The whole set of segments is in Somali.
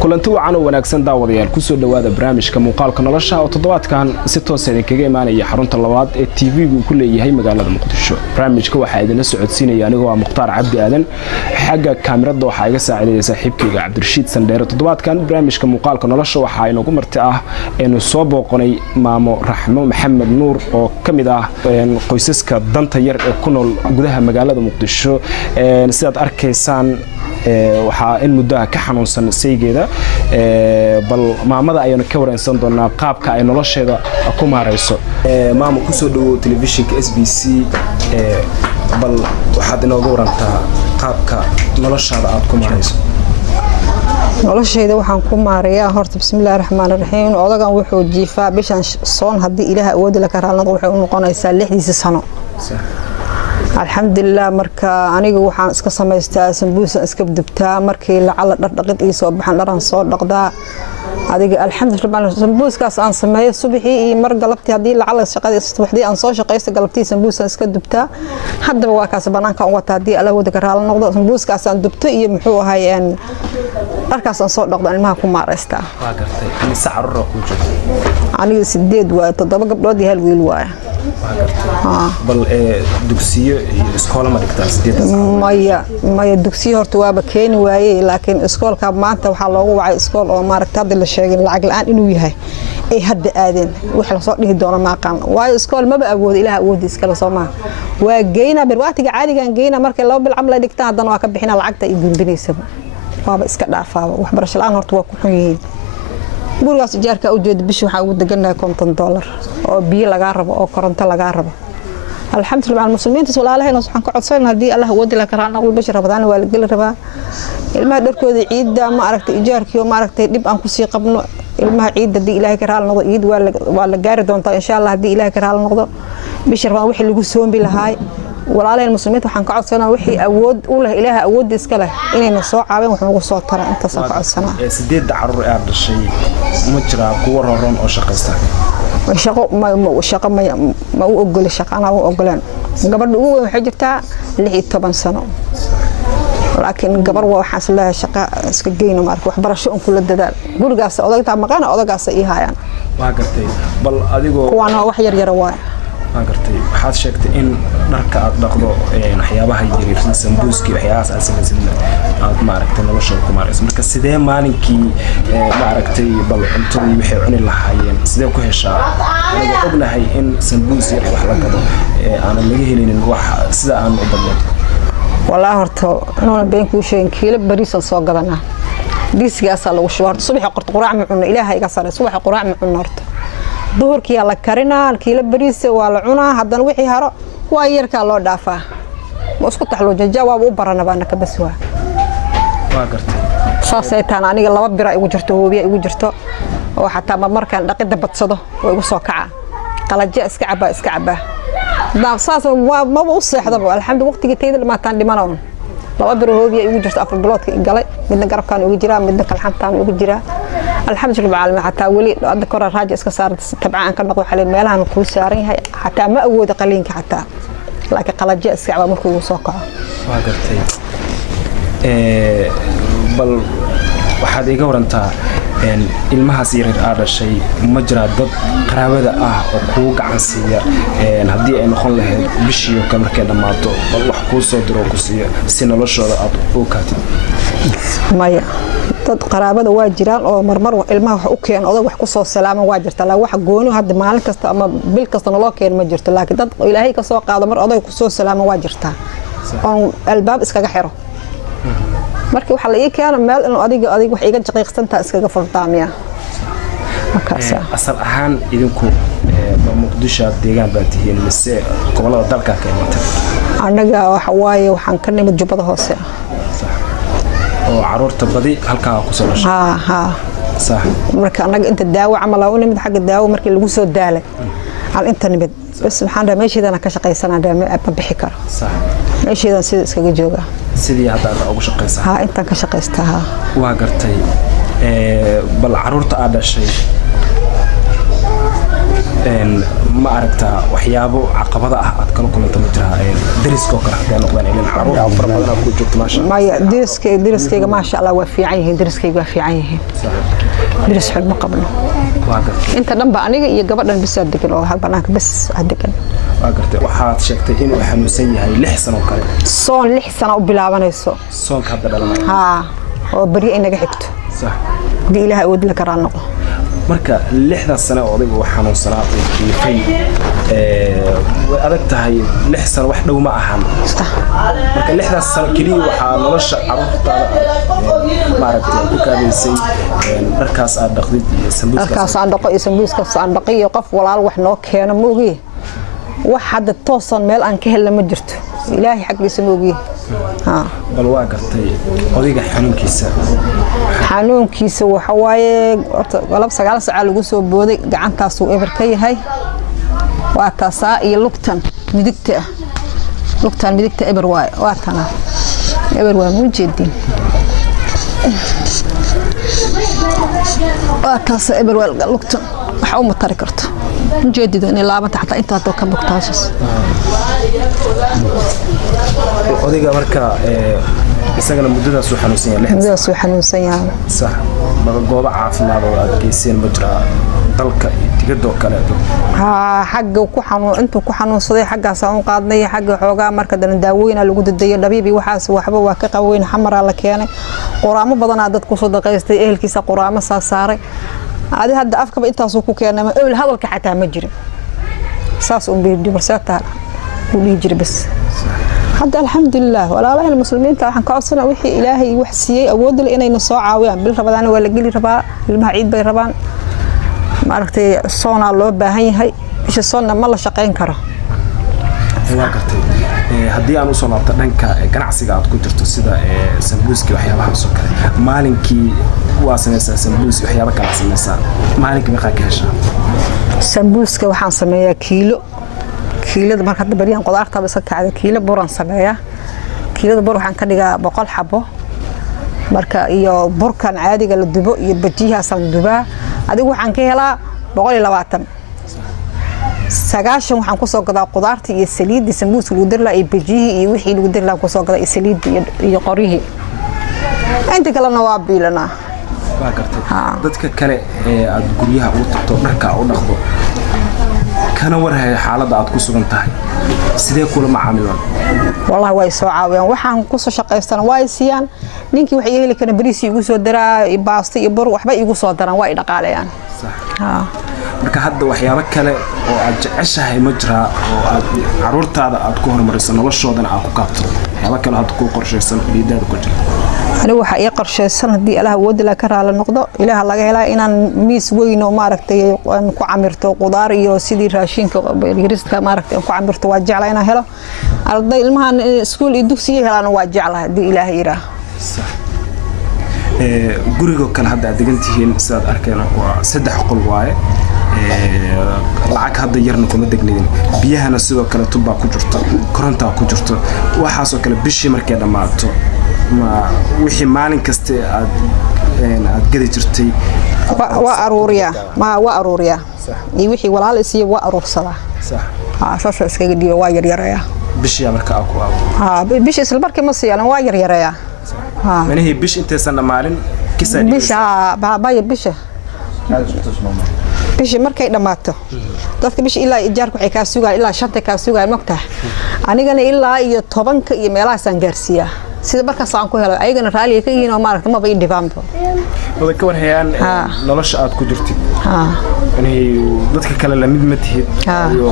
kulanti wacan oo wanaagsan daawadayaal ku soo dhawaada barnaamijka muuqaalka nolosha oo toddobaadkan si toos ah kaga imaanaya xarunta labaad ee TV-gu ku leeyahay magaalada Muqdisho. Barnaamijka waxa idin la socodsiinaya anigoo ah Muqtaar Cabdi Aadan, xagga kaamirada waxa iga saacideeyay saaxiibkayga Cabdirashiid Sandheere. Toddobaadkan barnaamijka muuqaalka nolosha waxa inoogu marti ah inuu soo booqanay maamo Raxmo Maxamed Nuur oo kamid ah qoysaska danta yar ee ku nool gudaha magaalada Muqdisho. Sidaad arkaysaan waxa in muddo ka xanuunsan saygeeda bal maamada ayaan ka wareysan doonaa qaabka ay nolosheeda ku maareyso. Maamo ku soo dhawo telefishinka SBC bal waxaad inooga warantaa qaabka noloshaada aad ku maareyso. noloshayda waxaan ku maareeyaa horta bismillaahir rahmaanir rahiim. odagan wuxuu jiifaa bishan soon hadii ilaahay awood la ka raadnado wuxuu u noqonaysaa 6 sano. alxamdulillah marka aniga waxaan iska samaystaa sambuusa iska dubtaa markii lacal dhaqid ii soo baxan dharan soo dhaqdaa adiga alxamdulillah sambuuskaas aan sameeyo subaxii iyo mar galabtii hadii lacal shaqada subaxdii aan soo shaqeysto galabtii sambuusa iska dubtaa hadaba waa kaas banaanka u wataa hadii alla wada ka raal noqdo sambuuskaas aan dubto iyo muxuu ahaayeen markaas aan soo dhaqdo ilmaha ku maareystaa. waa gartay in saacaro ku jirto aniga 8 waa 7 gabdhood iyo hal wiil waa bal dugsiyo iyo iskool ma dhigtaa maya dugsiyo horta waaba keeni waayay laakiin iskoolka maanta waxa loogu wacay iskool oo maaragtay hadda la sheegay lacag la'aan inuu yahay ay hadda aadeen wax la soo dhihi doono ma aqaan waayo iskool maba awood ilaaha awoodiis kala Soomaa waa geeyna barwaatiga caadigan geeyna markay laba bil camal dhigtaan haddana waa ka bixina lacagta iyo gundinaysa waaba iska dhaafaa wax barasho la'aan horta waa ku xun yihiin. gurigaas ijaarka u jeed bish waxa ugu deganahay $50 oo biyo laga rabo oo koronto laga rabo. alxamdulillah muslimiinta walaalaheena waxaan ka codsanaa hadii Allah wadi la karaan aqal bish Ramadaan waa la gal rabaa ilmaha dharkooda ciida ma aragtay ijaarkiyo ma aragtay dib aan ku sii qabno ilmaha ciida hadii Ilaahay ka raal noqdo ciid waa la gaari doontaa insha Allah hadii Ilaahay ka raal noqdo bish Ramadaan wixii lagu soombi lahaay walaalaheena muslimiinta waxaan ka codsanaa wixii awood u leh Ilaahay awood iska leh inayna soo caawin wax ugu soo tara inta soo codsanaa. 8 carruur ay dhashay ma jira kuwa roron oo shaqaysta shaqo ma u ogol shaqana u ogolaan gabadha ugu weyn waxay jirtaa 16 sano laakiin gabar waxa islaha shaqa iska geeyno marka wax barasho oo kula dadaal gurigaas odagta maqana odagaas ay hayaan. waa gartay bal adigoo kuwana wax yar yar waa gartay waxaad sheegtay in dharka aad dhaqdo waxyaabaha yaryar sambuuski waxyaabahaas aad samaysid aad ma aragtay nolosha ku maareyso marka sidee maalinkii ma aragtay bal cuntadii waxay cuni lahaayeen sidee ku heshaa aniga ognahay in sambuus yar wax la gado aan laga helinin wax sida aan u badnayn wallahi horta inuu been ku sheegin kiilo bariis soo gadanaa diisgaas lagu shubaa subax qorto quraac ma cunno ilaahay iga saray subax quraac ma cunno horta duhurkii la karinaa kiilo bariis waa la cunaa haddana wixii haro waa yarka loo dhaafaa ma isku taxluujin jawaab u baranaba ka bas waa gartay saasay taan aniga laba bira igu jirto hoobiya igu jirto oo xataa markaan dhaqida badsado oo igu soo kaca qalaje iska cabaa daaf saas ma u seexdaba alxamdulillah waqtiga tayda ma taan dhimanoon laba bira hoobiya igu jirto afar biloodka galay midna garabkaan ugu jiraa midna kalxantaan ugu jiraa alxamdulillah caalami xataa wali hadda kor raaji iska saartay tabcaan ka noqdo xalay meelahan ku saaran yahay xataa ma awoodo qaliinka xataa laakiin qalaje iska cabaa markuu uu soo kaco. waa gartay bal waxaad iga warantaa ilmahaas yar aad dhashay ma jira dad qaraabada ah oo ku gacan siiya hadii ay noqon lahayd bishii ka markay dhamaato bal wax ku soo diro ku siiyo si noloshooda aad u kaatid. maya dad qaraabada waa jiraan oo marmar ilmaha wax u keen odag wax ku soo salaama waa jirta la wax gooni hadda maalin kasta ama bil kasta nolol keen ma jirto laakiin dad Ilaahay ka soo qaado mar odag ku soo salaama waa jirta oo albaab iskaga xiro markii waxa la ii keenay meel inuu adiga wax iga jaqiiqsanta iskaga furtaamiya markaasa asal ahaan idinku Muqdisho deegaan baad tihiin mise gobolada dalka ka imaatay anaga waxa waaye waxaan ka nimid Jubbada Hoose oo caruurta badi halka ku soo dhashay ha صح marka anaga inta daawo amal oo nimid xagga daawo markii lagu soo daalay hal inta nimid bas waxaan meesheedana ka shaqaysanaa ma bixi karo صح meesheedan sida iskaga jooga sidii hadda ugu shaqaysaa ha inta ka shaqaystaa waa gartay bal caruurta aad dhashay ma aragta waxyaabo caqabada ah aad kala kulanta ma jira dariska kala hadaan noqdaan ilaa caruur fara badan ku joogto maasha Allah ma dariskayga maasha Allah waa fiican yihiin dariskayga waa fiican yihiin daris xil ma qabno inta dhanba aniga iyo gabadhan bis degan oo hal banaanka bis degan waa gartay waxaad sheegtay inuu xanuunsan yahay 6 sano kale soon 6 sano u bilaabanayso soonka hadda dhalanay oo bari inaga xigto صح دي إلها أود لك رانق مركا لحظة سنة أضيق وحنون صلاة في أردت هاي لحظة واحدة وما أهم صح مركا لحظة سنة كلي وحنرشع عرفت ما عرفت كوكا سي مركز أدقي سمبوس مركز أدقي سمبوس كاس أدقي يقف ولا وحناك هنا موجي واحد التوصل مال أنك هلا مجرت إلهي حق يسموجي بل واقعتي أضيق حنون كيس وحواي قلب سجال سعال وجسوا بودي قعدت تاسو إبركي هاي واتاسا يلقتن مدكتة إبرواي واتنا إبرواي مو جدي واتاسا إبرواي لقتن حوم الطريقة جديد إني لعبت حتى أنت هتوكل بكتاسس أضيق مركا isagana mudadaas uu xanuunsan yahay sax baga goob caafimaad oo adkeysan ma jira dalka tigado kale xagga ku xanuun intuu ku xanuunsaday xaggaas aan qaadnay xagga xoogaa marka dan daawooyin lagu dadayo dhabiibi waxaas waxba waa ka qaweyn xamara la keenay quraamo badan dad ku soo daqaystay ehelkiisa quraamo saaray adi hadda afkaba intaas ku keenay ma ewl hadalka xataa ma jirin saas uu biibdi barsata uu dhigi bas هذا الحمد لله ولا الله المسلمين تاعهم كأصلا وحي إلهي وحسيي أود لإني نصاع عاويان بالربان ولا قلي ربا المعيد بي ربان ما عرفتي الصونة الله باهي هاي إيش الصونة ما الله شقين كره واقعتي هدي أنا وصل لطنك جناعسي قاعد كنت ترتسيدا سمبوسكي وحيابها سكر مالكي واسمه سمبوسكي وحيابها كلا سمسا مالكي مخاكيشة سمبوسكي وحان سميها كيلو كيلو marka hadda bariyan qudaarta bas ka caada kiilo buran sameeya kiilada bur waxaan ka dhigaa 100 xabo marka iyo burkan caadiga la dubo iyo bajiyaha san dubaa adigu waxaan ka helaa 120 sagaashan waxaan ku soo gadaa qudaarta iyo saliid sambuus lagu dirla iyo bajiyi iyo wixii lagu dirla ku soo gadaa saliid iyo qorihi inta kale waa biilana waa gartay dadka kale ee aad guryaha u tagto dharka u dhaqdo kana warhay xaaladda aad ku sugan tahay sidee kula macaamilaan wallahi way soo caawiyaan waxaan ku soo shaqaystaan way siiyaan ninkii wax yeeli kana bariis igu soo daraa baasta iyo bur waxba igu soo daraan way dhaqaaleeyaan marka hadda waxyaabo kale oo aad jeceshahay ma jira oo aad caruurtaada aad ku horumariso noloshoodana aad ku kaabto waxyaabo kale aad ku qorsheysan liidaada ku jira anigu waxa ay qorsheysan hadii Allah wadi la ka raala noqdo ilaaha laga helaa inaan miis weyn oo maaragtay aan ku camirto qudaar iyo sidii raashinka yariska maaragtay ku camirto waa jeclaa inaan helo arday ilmahan iskuul iyo dugsiga helaan waa jeclaa hadii ilaaha yira guriga kale hadda degantihiin sidaad arkeen waa 3 qol waaye lacag hadda yarna kuma degnidin biyahana sidoo kale tuba ku jirto koronta ku jirto waxaas oo kale bishii markay dhamaato ma wixii maalin kasta aad gadi jirtay waa aruuriya iyo wixii walaal isiyo waa aruursada sax saas iskaga dhiyo waa yaryaraya bishii marka aku bishii isla markii ma siiyaan waa yaryaraya منهي بيش انت سنة مالين كيسا بيش باي بيش markay dhamaato dadka bish ilaa ijaarku waxay ka sugaa ilaa 5 ka sugaa magtaa anigana ilaa iyo 10 iyo meelahaas aan gaarsiiyaa sida markaas aan ku helo ayagana raali ka yihiin oo maaragtay ma bay dhibaanba wada ka warhayaan nolosha aad ku jirtid inay dadka kale la mid ma tihid iyo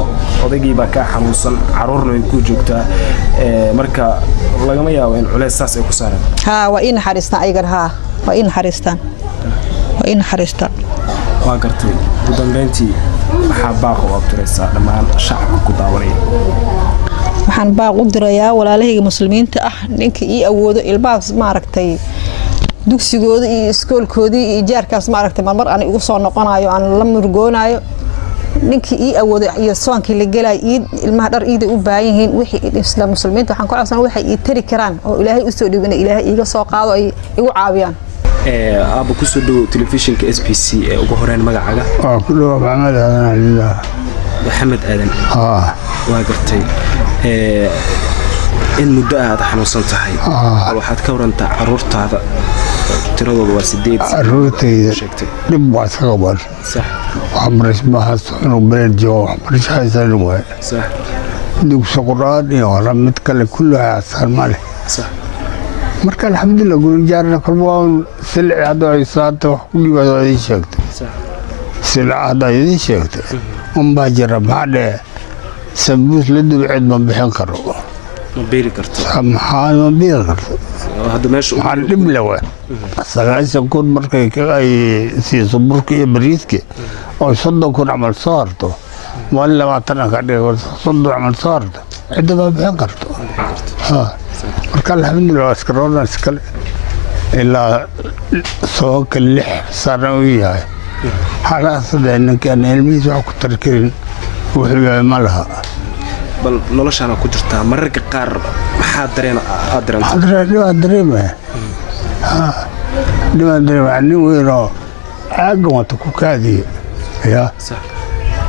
odaygii baa ka xanuunsan caruurna ay ku joogtaa marka lagama yaabo in culeys saas ay ku saaran waa in xariistaan ayagana waa in xariistaan waa gartay ugu dambeyntii waxaa baaq u abtiraysaa dhammaan shacabka ku daawanaya waxaan baaq u dirayaa walaalahayga muslimiinta ah ninka ii awoodo ilmahaas maaragtay dugsigooda iyo iskoolkoodii iyo jaarkaas maaragtay marmar aan igu soo noqonayo aan la murgoonayo ninkii ii awoodo iyo soonkii la galay ilmaha dhar iida u baahan yihiin wixii islaam muslimiinta waxaan ku codsan waxay ii tari karaan oo ilaahay u soo dhibina ilaahay iiga soo qaado ay igu caawiyaan أبو كسودو تلفزيون كSBC وجهران مجاعة كله محمد آدم لله محمد آدم واقرتي إن مدة هذا حنوصل صحيح أو حد كورنت عرورت هذا تنظر وسديد عرورتي لما أتخبر صح وعمرش ما حسن وبلد جو عمرش حسن وين صح دوب سقراني ولا متكلم كله حسن ماله صح مركز الحمد لله قول جارنا كلهم سلع هذا يساعد وكل هذا يشكت صح سلع هذا يشكت باجر بعد سبوس لدو بعد ما بحن كرو مبيري كرتو محال مبيري كرتو هذا ماشي معلم لوا سغاي سكون مركي كاي سي صبركي بريسكي او صدق كون عمل صارته ولا ما تنا كده صدق عمل صارته عندما بحن كرتو مركز الحمد لله اسكرونا اسكل الا سوق اللح سنويه حالاس انك انا الميز وكو تركين وحي ما لها بل نولش انا ku jirtaa mararka qaar maxaa dareema ani weero aaga wata ku kaadiye ya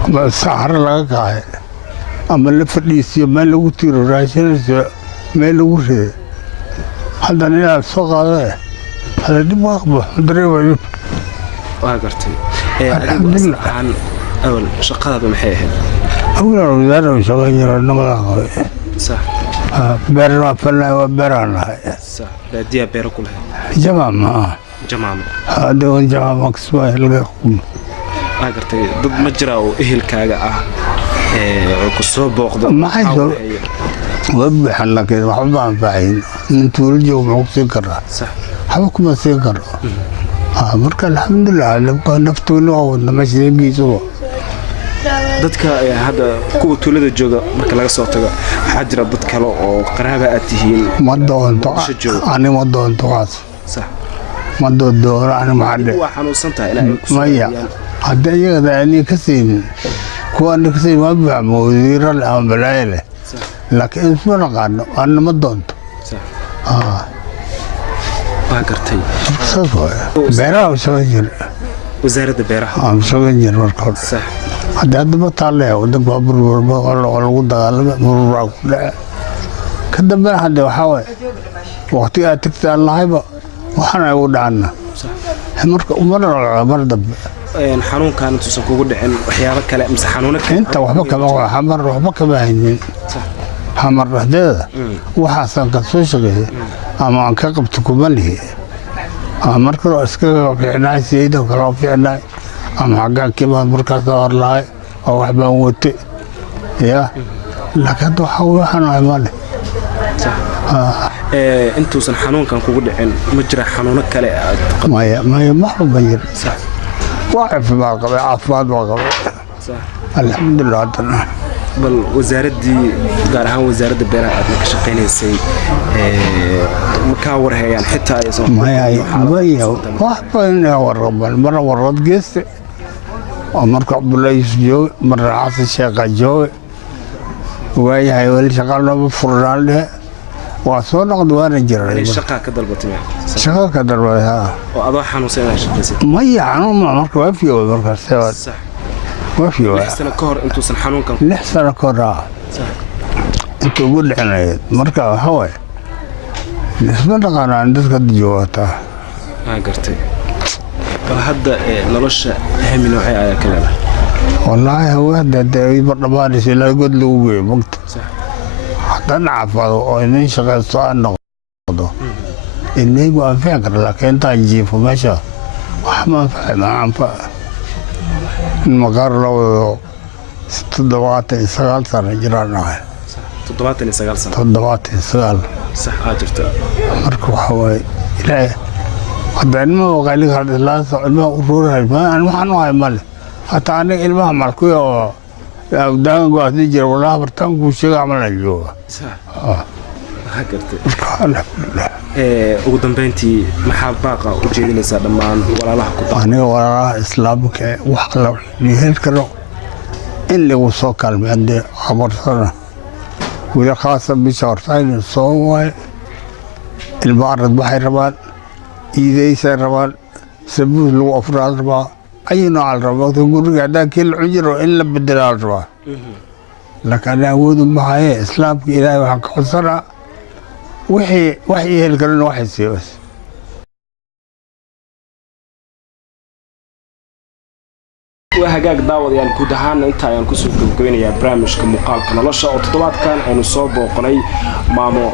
ma saar laga kaay ama la fadhiisiyo meel lagu tiro raashinayso meel lagu rido haddana inaad soo qaadee hada dib waaqbo dareemayo waa gartay alxamdulillah أول شقة محيه أول وزارة شغالة نملا صح بيرنا فلنا وبيرنا صح بديها بير كلها جماعة هذا هو جماعة مكسوة الجاكم قرتي ضد مجرى وإهل كاجا كسوب باخذ ما حيصير وبح لك وحبا فاعين من تولجوا معكسين كرا صح حبكم مسين كرا مركز الحمد لله لبقى نفتونه ونمشي جيسوا dadka hada kuwa tuulada jooga marka laga soo tago waxa jira dad kale oo qaraaba aad tihiin ma doonto ani ma doonto waas sax ma doonto ani ma hadde waa xanuunsan tahay ilaahay ku maya hadda iyaga ani ka siin kuwan ka siin ma fahmo wasiiro la balaayle laakiin isma naqaano ani ma doonto sax waa gartay beeraha soo jir wasaaradda beeraha soo jir markaa sax هذا بطلع ودق بابور ولا دغال مرور كده كده بقى حد وحاول وقتي اتكت الله يبا وحنا ودعنا صح مرة برضه يعني حنون كانت تسكو دحين waxyaabo kale mise xanuunka inta waxba kama xamar waxba kama haynin xamar rahdada waxa san ka soo shaqeeyay ama aan ka qabto kumalihi marka iska fiicnaa sideedo kala fiicnaa ama xagga kiba markaas hor lahay oo waxba wate ya laakiin waxaan aymale intuusan xanuunkan kugu dhicin ma jira xanuuno kale maya ma xubayir sax وعافماد قبل عافماد وقبل صح الحمد لله تمام بل وزاردي gaar ahaan wasaaradda beeraha aad ka shaqeynaysay makaawar hayaan xitaa ay soo maya waxbaan warqabal mar warad geeste marka Abdullahi joog mar Xasan Sheekh joog waayahay wali shaqaalnaba furnaale waa soo noqdo waana jiray shaqa ka dalbatay shaqa ka dalbatay oo adoo xanuunsan shaqeysay maya xanuun marka waa fiyo marka sax waa fiyo sano ka hor intuusan xanuunkan 6 sano ka hor sax intuu ugu dhacay marka hawa nisba dhaqanaan dadka joogta gartay bal hadda nolosha ahmi noocay ayaa kala leh wallahi hawada day bardhabaanaysa la god lagu geeyo waqti sax haddana cafado oo inay shaqeyso aan noqdo inay waan fikir laakiin taan jiifo meesha wax ma fahmaan مقر لو تضوات سغال سنة جرانا تضوات سغال سنة تضوات سغال صح أجرت مركو حواي لا قد علمه وقال لي هذا لا علمه أرورها ما أنا ما حنوها مال حتى أنا علمه مالكو يا دان قاعد يجري ولا برتان كوشي عمل الجوا صح هكرت الحمد لله ugu dambeyntii maxaa baaqa u jeedinaysaa dhammaan walaalaha ku baahan aniga walaalaha islaamka wax la heli karo in lagu soo kalmeeyo abarsana wada khaasa bishartayn soo waay ilmaarad waxay rabaan iidaysa rabaan sabuus lagu afraad rabaa أي نوع الرباط يقول لك هذا كل عجر إلا بدل الرباط لكن أنا أود معي إسلام إلهي وحق حصرة وحي القرن واحد سي بس وهجاك داود يعني كودهان أنت يعني كسر كوين يا برامج كمقال كنلاشة أو تطبعات كان أو نصاب وقناي مامو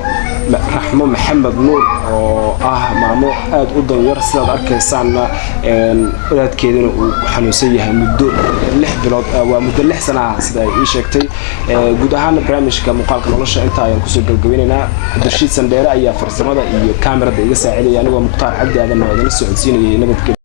رحمة محمد نور مامو أد أردن يرسل أركيسان أد كيدن وحنوسية مدة لح بلاد ومدة لح سنة سدا يشكتي كودهان برامج كمقال كنلاشة أنت يعني كسر كويننا درشيد سنديرة أي فرصة ماذا الكاميرا ده يساعد يعني ومقطع عبد هذا ما هذا السعوديين نبت